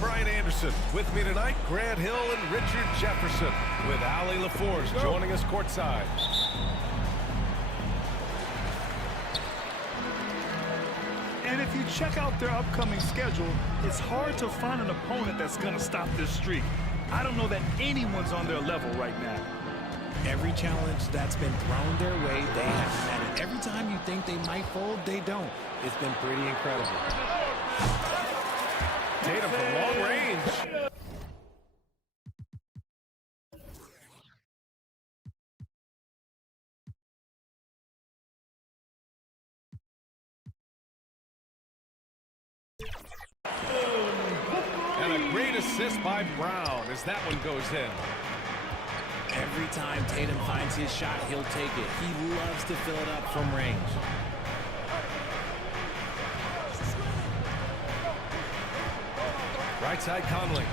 Brian Anderson. With me tonight, Grant Hill and Richard Jefferson, with Ali LaForce joining us courtside. And if you check out their upcoming schedule, it's hard to find an opponent that's going to stop this streak. I don't know that anyone's on their level right now. Every challenge that's been thrown their way, they have met it. Every time you think they might fold, they don't. It's been pretty incredible. Tatum from long range. And a great assist by Brown as that one goes in. Every time Tatum finds his shot, he'll take it. He loves to fill it up from range. Right side Conley.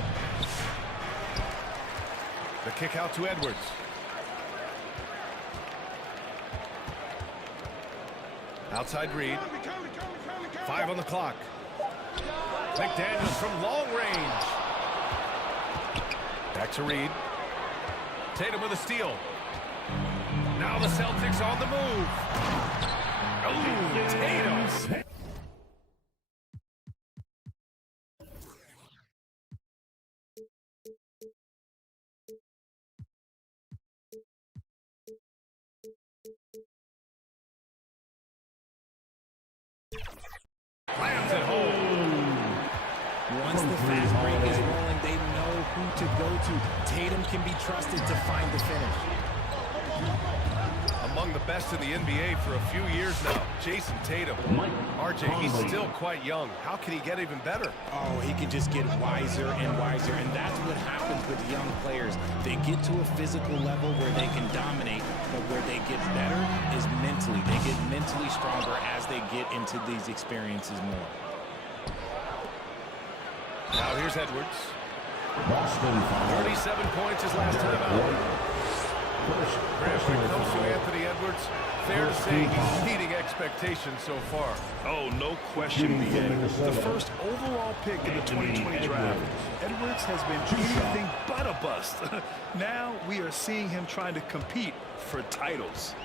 The kick out to Edwards. Outside Reed. 5 on the clock. McDaniels from long range. Back to Reed. Tatum with a steal. Now the Celtics on the move. Oh, Tatum. Slams it home. Once the fast break is rolling, they know who to go to. Tatum can be trusted to find the finish. Among the best in the NBA for a few years now, Jason Tatum. RJ, he's still quite young. How can he get even better? Oh, he can just get wiser and wiser, and that's what happens with young players. They get to a physical level where they can dominate, but where they get better is mentally. They get mentally stronger as they get into these experiences more. Now here's Edwards. 37 points his last time out. Grant, when it comes to Anthony Edwards, fair to say he's meeting expectations so far. Oh, no question, BA. The first overall pick in the 2020 draft. Edwards has been anything but a bust. Now we are seeing him trying to compete for titles.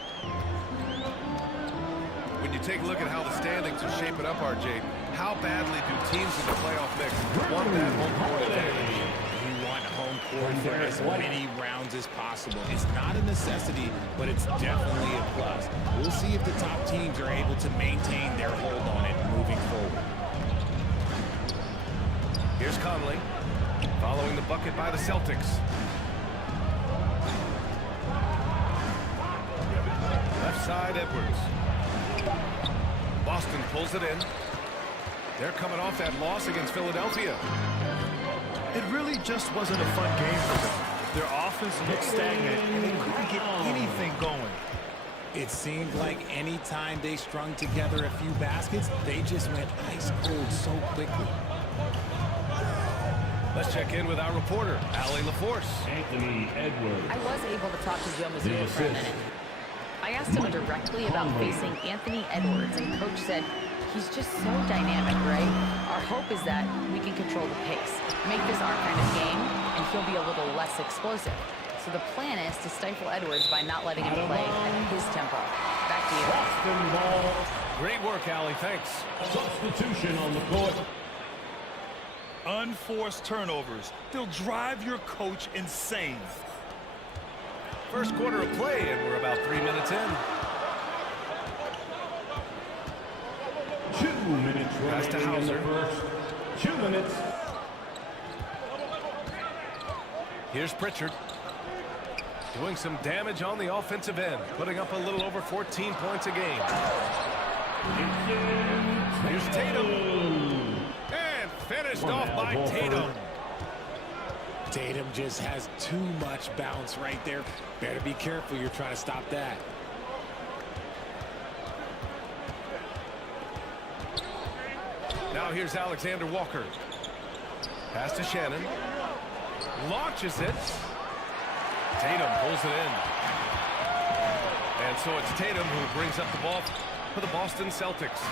When you take a look at how the standings are shaping up, RJ, how badly do teams in the playoff mix want that home court advantage? You want home court for as many rounds as possible. It's not a necessity, but it's definitely a plus. We'll see if the top teams are able to maintain their hold on it moving forward. Here's Conley, following the bucket by the Celtics. Left side, Edwards. Boston pulls it in. They're coming off that loss against Philadelphia. It really just wasn't a fun game for them. Their offense looked stagnant, and they couldn't get anything going. It seemed like any time they strung together a few baskets, they just went ice cold so quickly. Let's check in with our reporter, Ali LaForce. Anthony Edwards. I was able to talk to Joe Mazzulla for a minute. I asked him directly about facing Anthony Edwards, and Coach said he's just so dynamic, right? Our hope is that we can control the pace, make this our kind of game, and he'll be a little less explosive. So the plan is to stifle Edwards by not letting him play at his tempo. Back to you. Great work, Ali. Thanks. Substitution on the court. Unforced turnovers. They'll drive your coach insane. First quarter of play, and we're about 3 minutes in. 2 minutes remaining in the first. 2 minutes. Here's Pritchard. Doing some damage on the offensive end, putting up a little over 14 points a game. Here's Tatum. And finished off by Tatum. Tatum just has too much bounce right there. Better be careful. You're trying to stop that. Now here's Alexander Walker. Pass to Shannon. Launches it. Tatum pulls it in. And so it's Tatum who brings up the ball for the Boston Celtics.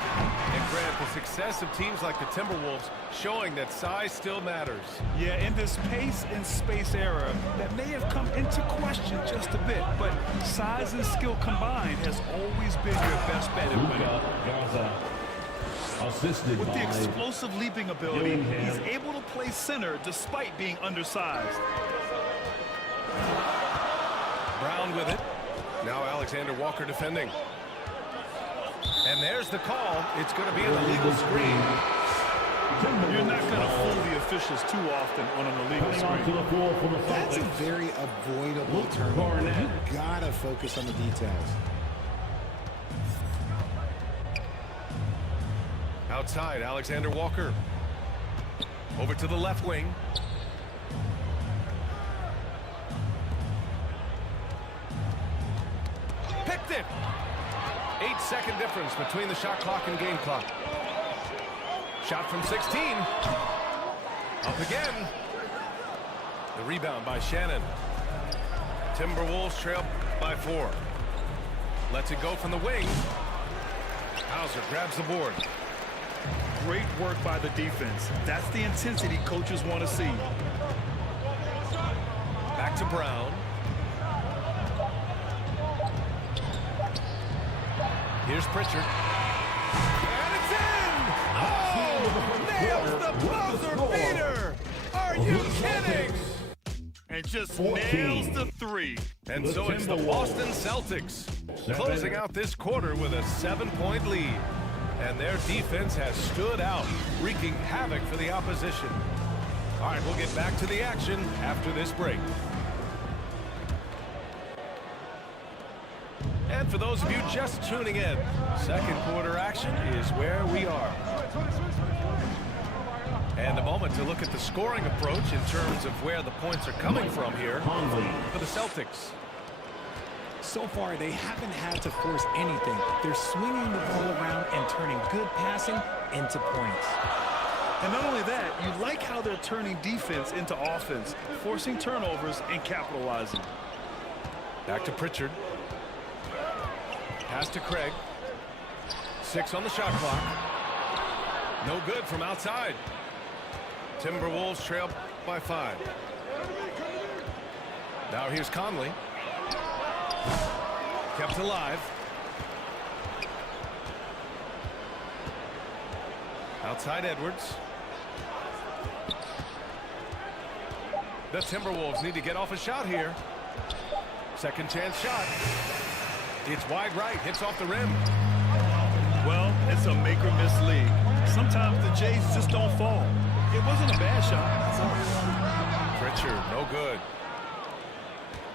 And Grant, the success of teams like the Timberwolves showing that size still matters. Yeah, in this pace and space era, that may have come into question just a bit, but size and skill combined has always been your best bet in winning. With the explosive leaping ability, he's able to play center despite being undersized. Brown with it. Now Alexander Walker defending. And there's the call. It's going to be an illegal screen. You're not going to fool the officials too often on an illegal screen. That's a very avoidable turnover. You gotta focus on the details. Outside, Alexander Walker. Over to the left wing. Picked it. 8-second difference between the shot clock and game clock. Shot from 16. Up again. The rebound by Shannon. Timberwolves trail by 4. Lets it go from the wing. Hauser grabs the board. Great work by the defense. That's the intensity coaches want to see. Back to Brown. Here's Pritchard. And it's in! Oh! Nails the buzzer beater! Are you kidding? And just nails the 3. And so it's the Boston Celtics closing out this quarter with a 7-point lead. And their defense has stood out, wreaking havoc for the opposition. All right, we'll get back to the action after this break. And for those of you just tuning in, second quarter action is where we are. And a moment to look at the scoring approach in terms of where the points are coming from here for the Celtics. So far, they haven't had to force anything. They're swinging the ball around and turning good passing into points. And not only that, you like how they're turning defense into offense, forcing turnovers and capitalizing. Back to Pritchard. Pass to Craig. 6 on the shot clock. No good from outside. Timberwolves trail by 5. Now here's Conley. Kept alive. Outside Edwards. The Timberwolves need to get off a shot here. Second chance shot. It's wide right, hits off the rim. Well, it's a make or miss league. Sometimes the Jays just don't fall. It wasn't a bad shot. Pritchard, no good.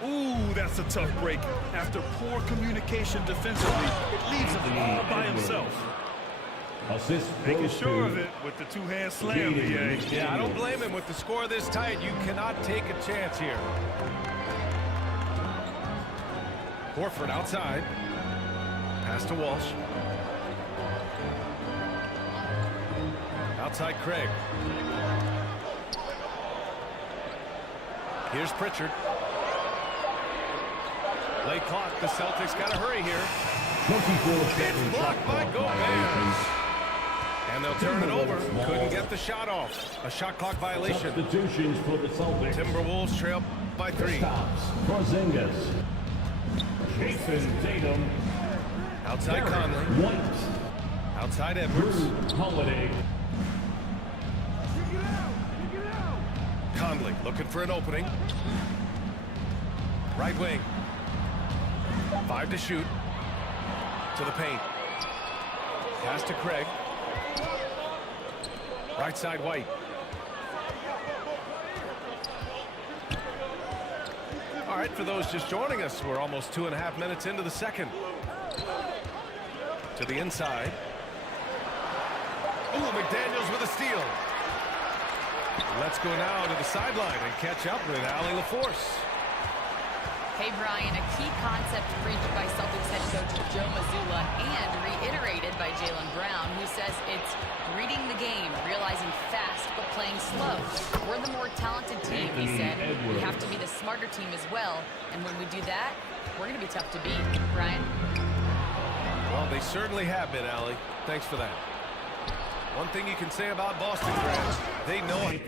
Ooh, that's a tough break. After poor communication defensively, it leaves him all by himself. Making sure of it with the two-hand slam. Yeah, I don't blame him. With the score this tight, you cannot take a chance here. Horford outside. Pass to Walsh. Outside Craig. Here's Pritchard. Late clock. The Celtics got to hurry here. It's blocked by Gobert. And they'll turn it over. Couldn't get the shot off. A shot clock violation. Substitutions for the Celtics. Timberwolves trail by 3. Stops. Porzingis. Jason Tatum. Outside Conley. White. Outside Edwards. Holiday. Conley looking for an opening. Right wing. 5 to shoot. To the paint. Pass to Craig. Right side White. All right, for those just joining us, we're almost 2.5 minutes into the second. To the inside. Ooh, McDaniels with a steal. Let's go now to the sideline and catch up with Allie LaForce. Hey, Brian, a key concept preached by Celtics head coach Joe Mazzulla and reiterated by Jaylen Brown, who says it's reading the game, realizing fast but playing slow. We're the more talented team, he said. We have to be the smarter team as well, and when we do that, we're going to be tough to beat. Brian? Well, They certainly have been, Allie. Thanks for that. One thing you can say about Boston fans, they know it.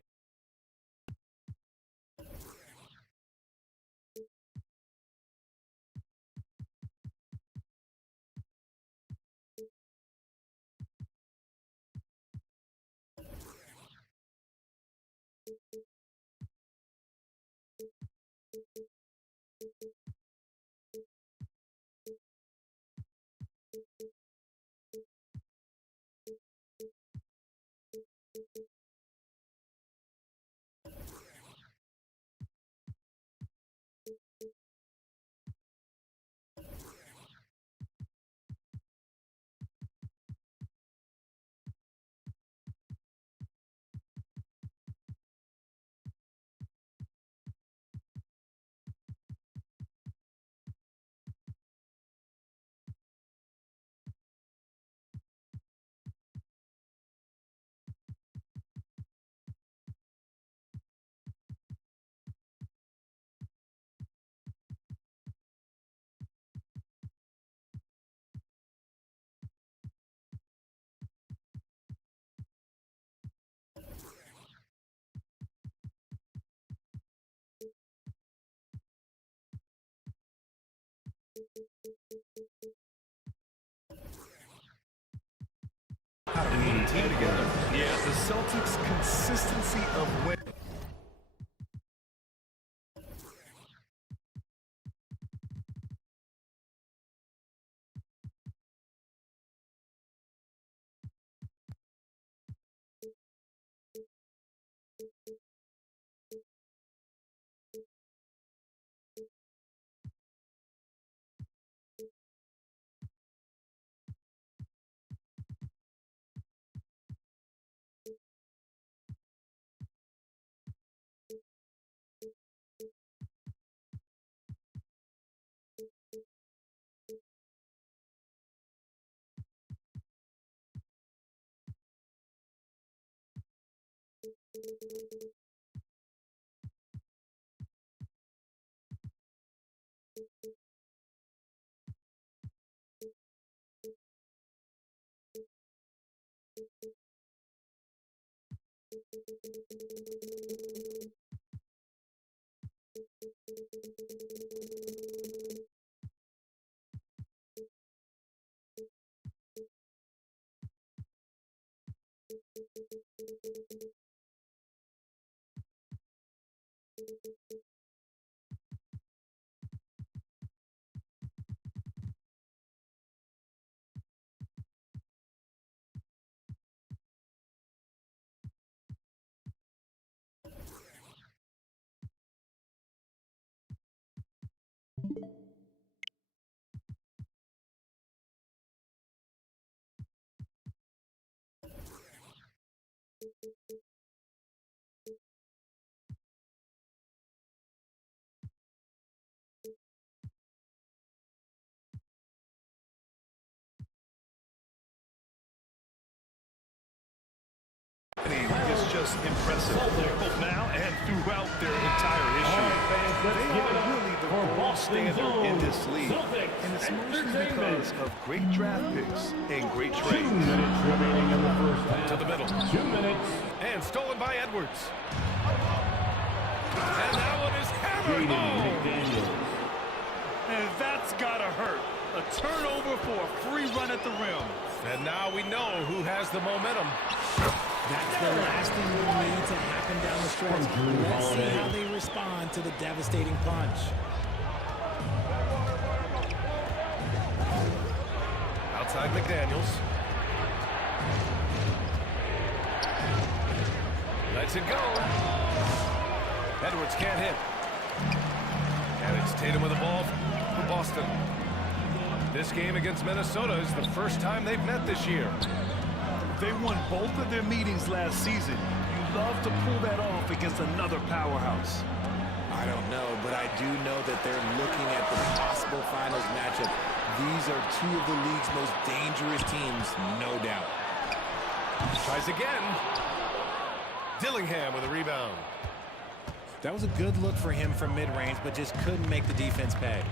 How to put a team together. Yeah, the Celtics' consistency of win. Is just impressive, both now and throughout their entire history. They are really the gold standard in this league, and it's mostly because of great draft picks and great trades. 2 minutes remaining in the first half. To the middle. 2 minutes. And stolen by Edwards. And that one is hammered home. And that's gotta hurt. A turnover for a free run at the rim. And now we know who has the momentum. That's the last thing we need to happen down the stretch. Let's see how they respond to the devastating punch. Outside McDaniels. Lets it go. Edwards can't hit. And it's Tatum with the ball for Boston. This game against Minnesota is the first time they've met this year. They won both of their meetings last season. You love to pull that off against another powerhouse. I don't know, but I do know that they're looking at the possible finals matchup. These are two of the league's most dangerous teams, no doubt. Tries again. Dillingham with a rebound. That was a good look for him from mid-range, but just couldn't make the defense pay.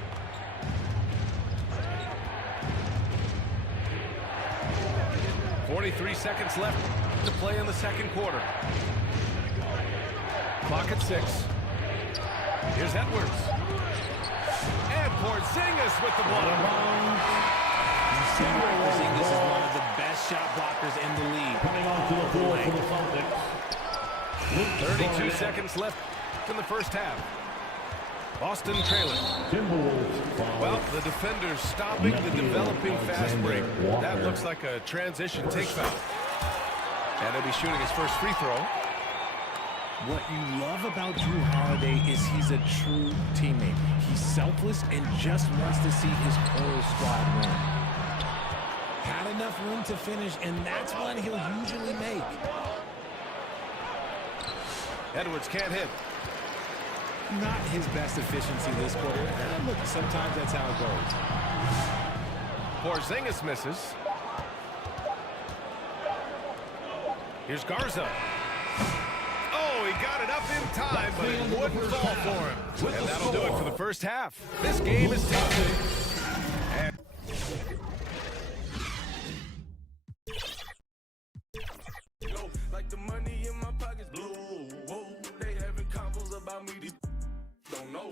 43 seconds left to play in the second quarter. Clock at 6. Here's Edwards. And Porzingis with the block. Porzingis is one of the best shot blockers in the league. Coming onto the floor for the Celtics. 32 seconds left in the first half. Boston trailing. Well, the defender's stopping the developing fast break. That looks like a transition take foul. And he'll be shooting his first free throw. What you love about Drew Holiday is he's a true teammate. He's selfless and just wants to see his whole squad win. Had enough room to finish, and that's one he'll usually make. Edwards can't hit. Not his best efficiency this quarter. And look, sometimes that's how it goes. Porzingis misses. Here's Garza. Oh, he got it up in time, but it wouldn't fall for him. And that'll do it for the first half. This game is tied. And like the money in my pockets blue. Whoa, they having convos about me. Don't know.